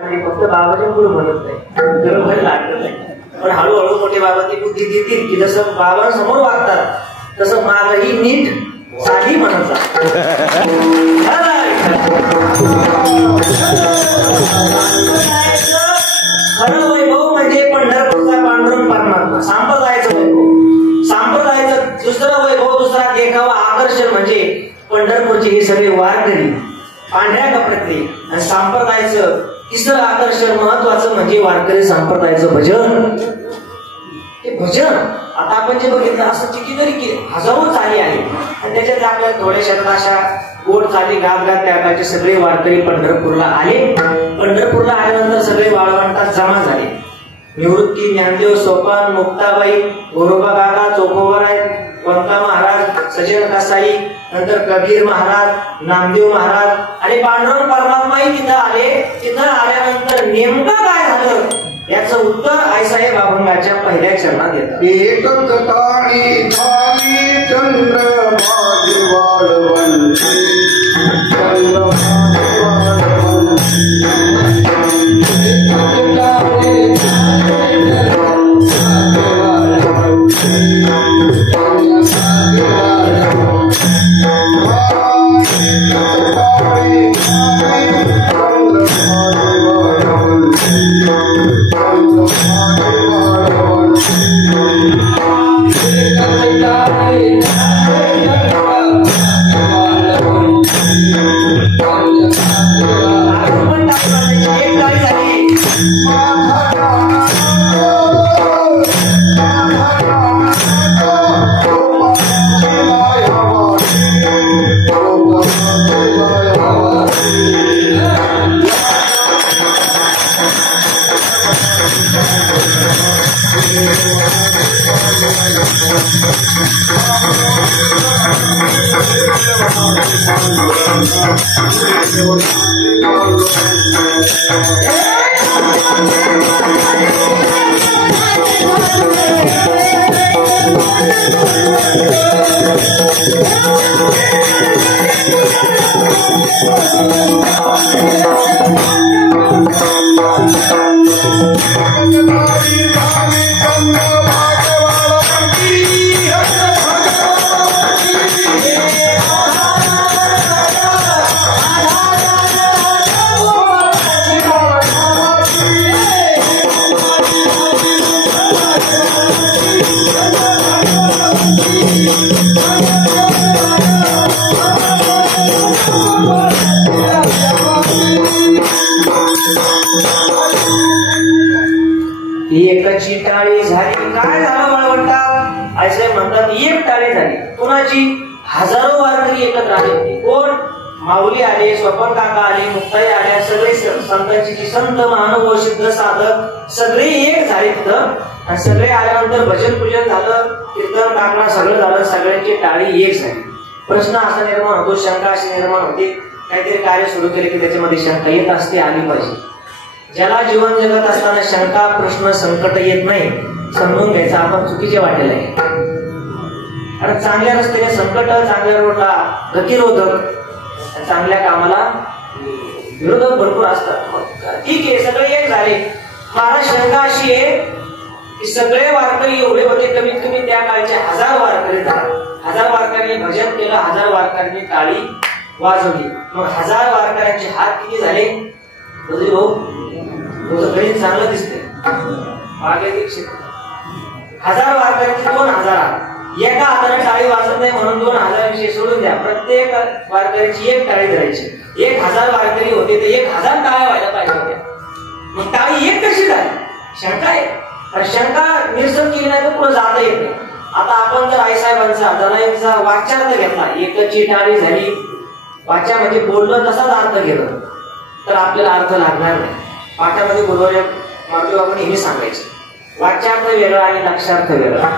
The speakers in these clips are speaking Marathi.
फक्त बाबाच्या पुढे म्हणत नाही, जर भय लागत नाही, पण हळूहळू मोठे बाबा ती बुद्धी देतील की जसं बाबांसमोर वागतात तसं मागही नीट साधी म्हणत खरं वैभव म्हणजे पंढरपूरचा पांडुरंग परमात्मा, संप्रदायाचं वैभव. संप्रदायाचं दुसरं वैभव, दुसरा देखावा आकर्षण म्हणजे पंढरपूरचे हे सगळे वारकरी पांढऱ्या कपड्यातले. आणि संप्रदायाचं तिसरं आकर्षण महत्वाचं म्हणजे वारकरी संप्रदायाचं भजन. ते भजन आता आपण जे बघितलं असं कितीतरी हजारो चाली आहे आणि त्याच्यात आपल्या थोड्याशा अशा गोड चाली गात गात त्या सगळे वारकरी पंढरपूरला आले. पंढरपूरला आल्यानंतर सगळे वाळवंटात जमा झाले. निवृत्ती, ज्ञानदेव, सोपान, मुक्ताबाई, गोरोबा काका, चोखोबराय, पंका महाराज, सजन कासाई, नंतर कबीर महाराज, नामदेव महाराज आणि पांडुरंग परमात्माही तिथं आले. तिथं आल्यानंतर नेमकं काय झालं याचं उत्तर आईसाहेब अभंगाच्या पहिल्या चरणात येतं. एकच ताणी झाली चंद्रभागी वाळवंटी, चंद्रभागी एकाची टाळी झाली. काय झालं वाळवंटात? आईसाहेब म्हणतात एक टाळी झाली. कोणाची? हजारो वारकरी एकत्र आले होते. कोण? माऊली आले, स्वपन काका आले, मुक्ताई आल्या, सगळे संतांची संत महानुभाव सिद्ध साधक सगळे एक झाले तिथं. आणि सगळे आल्यानंतर भजन पूजन झालं, कीर्तन टाकणं सगळं झालं, सगळ्यांची टाळी एक झाली. प्रश्न असा निर्माण होतो, शंका अशी निर्माण होते, काहीतरी कार्य सुरू केले की त्याच्यामध्ये शंका येत असते, आली पाहिजे. ज्याला जीवन जगत असताना शंका, प्रश्न, संकट येत नाही समजून घ्यायचं आपण चुकीचे वाटेल आहे. कारण चांगल्या रस्त्याने संकट, चांगल्या रोडला गतिरोधक, चांगल्या कामाला विरोधक भरपूर असतात. ठीक आहे, सगळे एक झाले. मला शंका अशी आहे की सगळे वारकरी एवढे होते, कमीत कमी त्या काळचे 1000 वारकरी झाले. 1000 वारकऱ्यांनी भजन केलं, 1000 वारकऱ्यांनी टाळी वाजवली. मग 1000 वारकऱ्यांचे हात किती झाले? बदली भाऊ तुझं गणित चांगलं दिसतंय. 1000 वारकऱ्यांचे 2000. एका हाताने टाळी वाजत नाही म्हणून 2000 विषय सोडून द्या. प्रत्येक वारकऱ्याची एक टाळी धरायची. 1000 वारकरी होते तर 1000 टाळ्या व्हायला पाहिजे होत्या. मग टाळी एक कशी झाली? शंका आहे. तर शंका निरसन केली नाही तर पुढे जाता येत नाही. आता आपण जर आईसाहेबांचा दनाईंचा वाच्यार्थ घेतला, एकची टाळी झाली, वाच्या म्हणजे बोललं तसाच अर्थ घेतला तर आपल्याला अर्थ लागणार नाही. पाठामध्ये बोलवल्या मागील आपण नेहमी सांगायचं, वाच्यार्थ वेगळा आणि लक्षार्थ वेगळा.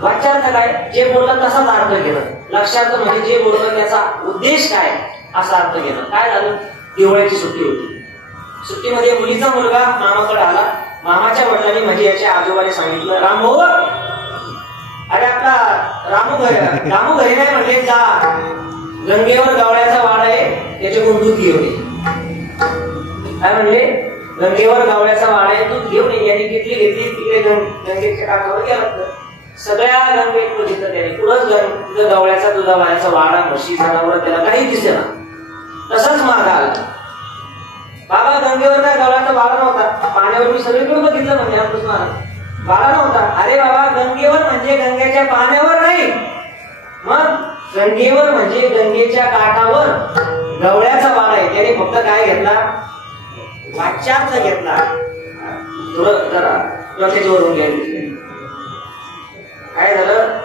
वाच्यार्थ काय? जे बोललं तसाच अर्थ घेणं. लक्षार्थ म्हणजे जे बोललं त्याचा उद्देश काय असा अर्थ घेणं. काय झालं? दिवाळीची सुट्टी होती. सुट्टीमध्ये मुलीचा मुलगा मामाकडे आला. मामाच्या वडिलांनी म्हणजे याच्या आजोबाने सांगितलं, रामभाऊ अरे आपला रामू घरी नाही म्हणजे जा, गंगेवर गवळ्याचा वाड आहे त्याच्याकडून दूध घेऊन ये. काय म्हणले? गंगेवर गवळ्याचा वाडा आहे, दूध घेऊन ये. यांनी किटली घेतली, तिकडे गंगेच्या काठावर गेला. सगळ्या गंगेत बघितलं त्याने. पुढंच गवळ्याचा दुधावाल्याचा वाडा, म्हशी, जनावर त्याला काही दिसेना. तसाच मागा आला. बाबा गंगेवर काय गवळ्याचा वाडा नव्हता. पाण्यावर मी सगळीकडे बघितलं म्हणजे वाडा नव्हता. अरे बाबा गंगेवर म्हणजे गंगेच्या पाण्यावर नाही, मग गंगेवर म्हणजे गंगेच्या काठावर गवळ्याचा वाडा आहे. त्याने फक्त काय घेतला? वाच्यार्थ घेतला. जरा डोक्याच्यावरून गेली. काय झालं?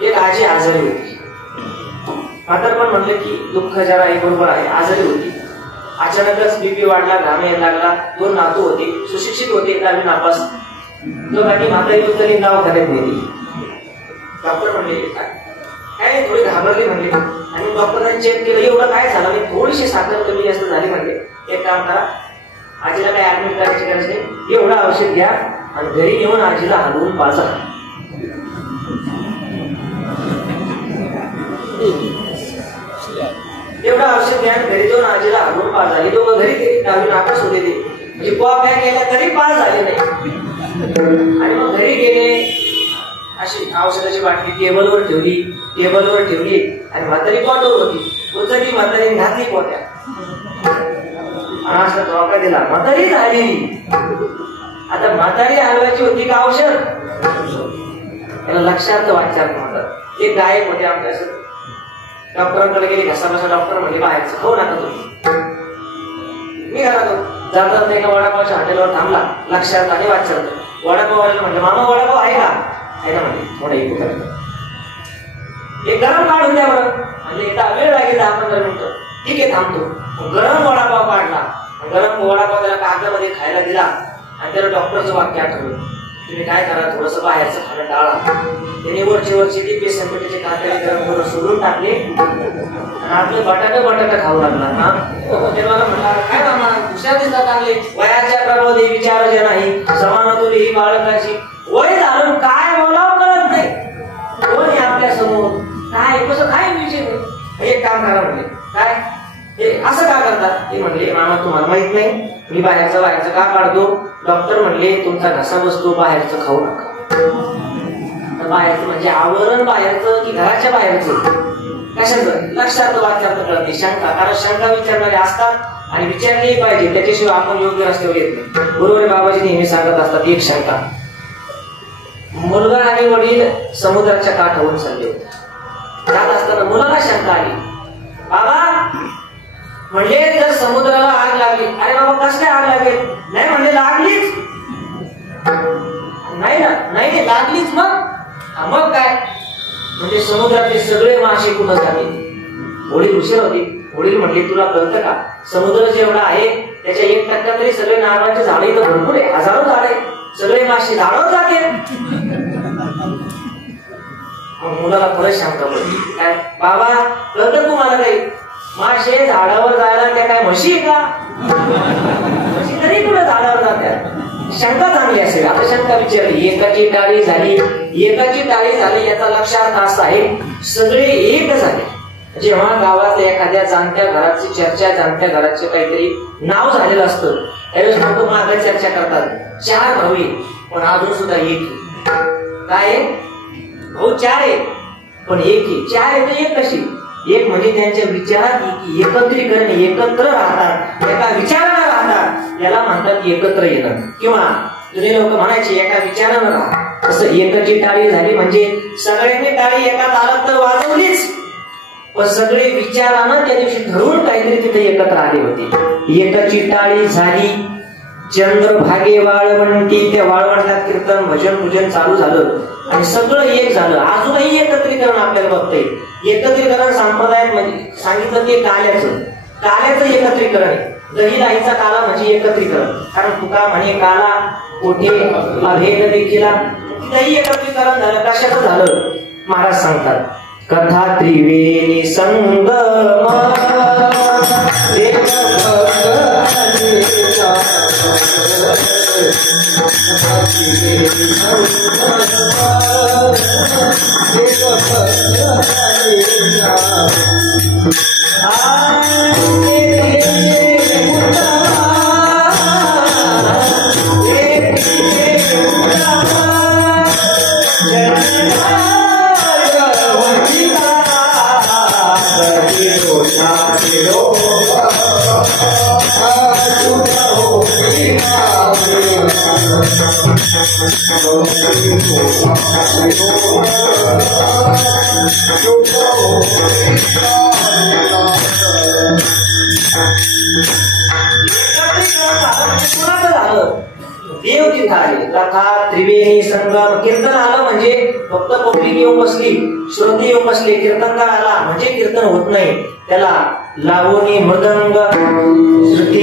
एक आजी आजारी होती. मात्र पण म्हणलं की दुःख जरा एक बरोबर आहे. आजारी होती. अचानकच बीपी वाढला, घाम यायला लागला. 2 नातू होते, सुशिक्षित होते, 10वी नापास. बाकी म्हातारी तरी दवाखान्यात नेली. डॉक्टर म्हणले काय, थोडी घाबरली म्हणले. आणि डॉक्टरांनी चेक केलं, एवढं काय झालं नाही, थोडीशी साखर कमी जास्त झाली म्हणले. एक काम करा, आजीला काय ऍडमिट करायची गरज नाही, एवढं औषध घ्या आणि घरी येऊन आजीला हलवून पाजा. एवढं औषध घ्या, घरी जाऊन आजीला हलवून पाजा. हे दोघं घरी गेले, 10वी नापास होते ते, म्हणजे कॉप बॅग केला तरी पास झाले नाही. आणि मग घरी गेले, अशी औषधाची बाटली टेबलवर ठेवली आणि म्हातारी कॉटवर होती. उचलली म्हातारी, घातली पोत्या आणि असा धोका दिला. म्हातारी झाली. आता म्हातारी हलवायची होती का औषध? त्याला लक्षात वाचायला म्हणतात. एक गायक होते आमच्या, डॉक्टरांकडे गेले. घसा डॉक्टर म्हणजे बाहेरचं खाऊ नका तुम्ही. मी घरात जातात एका वडापावच्या हॉटेलवर थांबला. लक्षात आणि वाचायला वडापाव आलेला म्हणजे मामा वडापाव आहे का? आहे ना म्हणजे थोडा इकू करतो. एक गरम काढून द्या बरं. म्हणजे एकदा वेळ लागेल 10-15 मिनिटं. ठीक आहे थांबतो. गरम वडापाव काढला. गरम वडापाव त्याला कागदामध्ये खायला दिला आणि त्याला डॉक्टरचं वाक्य आठवलं, तुम्ही काय करा, थोडस बाहेरचं खाणं टाळा. त्याने वरचे ती बेसनपीठाचे कांदे गरम करून सोडून टाकले आणि आपलं बटाटा खाऊ लागला. ना ते मला म्हणला, काय मामा दुसऱ्या दिवसात चांगले वयाच्या प्रबोधी विचार जे नाही समान तुली ही बाळकाची वय झालं, काय बोलावं कळत नाही. कोण आहे आपल्या समोर, काय कसं काय विषय. एक काम करा म्हणले, काय हे असं का करतात? ते म्हणले, मामा तुम्हाला माहित नाही मी बाहेरचं का काढतो? डॉक्टर म्हणले तुमचा घसा बसतो, बाहेरचं खाऊ नका. बाहेरचं म्हणजे आवरण बाहेरचं की घराच्या बाहेरचं? कशाचं? लक्षात वाचायला कळत नाही. शंका, कारण शंका विचारणारे असतात आणि विचारले पाहिजे, त्याच्याशिवाय आपण योग्य रस्त्यावर येत नाही. बरोबर बाबाजी नेहमी सांगत असतात, एक शंका. मुलगा आणि वडील समुद्राच्या काठावरून चालले होते. जात असताना मुलाला शंका आली, बाबा म्हणजे जर समुद्राला आग लागली. अरे बाबा कसं काय आग लागेल? नाही म्हणजे लागलीच. नाही ना, नाही लागलीच. मग काय म्हणजे समुद्रातले सगळे मासे कुठं झाले? वडील हुशार होते. वडील म्हणले, तुला कळतं का समुद्र जेवढा आहे त्याच्या 1% तरी सगळे नारळाचे झाडे इथं भरपूर आहे, हजारो झाडे, सगळे मासे झाडावर जाते. मुलाला परत शंका पडली, काय बाबा कळतं तुम्हाला काही? मासे झाडावर जायला त्या काय म्हशी आहे का? म्हशी तरी कुठे झाडावर जात्या? शंका चांगली असेल. आता शंका विचारली, एकाची टाळी झाली याचा लक्षार्थ असा आहे सगळे एक झाले. जेव्हा गावातल्या एखाद्या जाणत्या घराची चर्चा, जाणत्या घराचे काहीतरी नाव झालेलं असतं, त्यावेळेस लोक मागे चर्चा करतात, 4 भाऊ पण अजून सुद्धा एक. काय भाऊ 4 आहे पण एक आहे. 4 आहे तर एक कशी? एक म्हणजे त्यांच्या विचारात एकत्रीकरण, एकत्र राहतात, एका विचारानं राहतात, याला म्हणतात एकत्र येणं. किंवा जुने लोक म्हणायचे एका विचारानं राहा. तसं एकची टाळी झाली म्हणजे सगळ्यांनी टाळी एका तालात तर वाजवलीच, पण सगळे विचारानं त्या दिवशी ठरवून काहीतरी तिथे एकत्र आले होते. एकाची टाळी झाली, चंद्रभागे वाळवंटी, त्या वाळवंटात कीर्तन भजन पूजन चालू झालं आणि सगळं एक झालं. अजूनही एकत्रीकरण आपल्याला बघता येईल. एकत्रीकरण संप्रदायात म्हणजे सांगितलं ते काल्याचं एकत्रीकरण आहे. दही लाईचा काला म्हणजे एकत्रीकरण. कारण तुका म्हणे काला कोठे अभेद देखील, तिथेही एकत्रीकरण झालं. कशाचं झालं? महाराज सांगतात, कथा त्रिवेणी संगम आ देव तिथं आले. कथा त्रिवेणी संगम कीर्तन आलं म्हणजे फक्त पब्लिक येऊन बसली, श्रोते येऊन बसले, कीर्तनकार आला म्हणजे कीर्तन होत नाही. त्याला लावणी मृदंग श्रुती